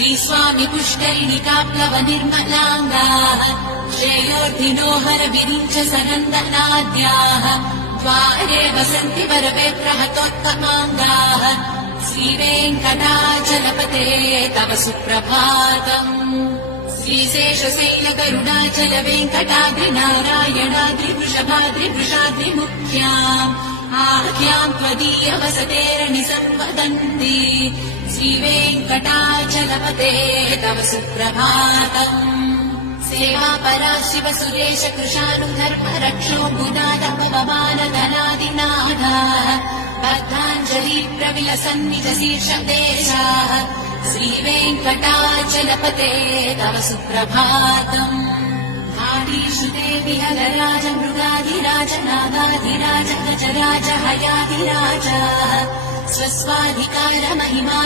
श्रीस्वामि पुष्करिणिकाप्लव निर्मलाङ्गाः श्रेयोर्धिनो हरविरिञ्च सनन्दनाद्याः द्वारे वसन्ति वरवे प्रहतोत्तमाङ्गाः श्रीवेङ्कटाचलपते तव सुप्रभातम् श्रीशेषशैलगरुडाचल वेङ्कटाद्रिनारायणाद्रिवृषभाद्रिवृषाद्रिमुख्याम् आख्याम् त्वदीयवसतेरणि सम्वदन्ति श्रीवेङ्कटाचलपते तव सुप्रभातम् सेवापरा शिव सुरेश कृशानुधर्म रक्षो गुणादपवमानधनादिनाथाः बद्धाञ्जलि प्रविलसन्निज शीर्षदेशाः श्रीवेङ्कटाचलपते तव सुप्रभातम् आदिश्रुते विहलराज मृगाधिराज नागाधिराज गजराज हयाधिराजाः स्वस्वाधिकार महिमा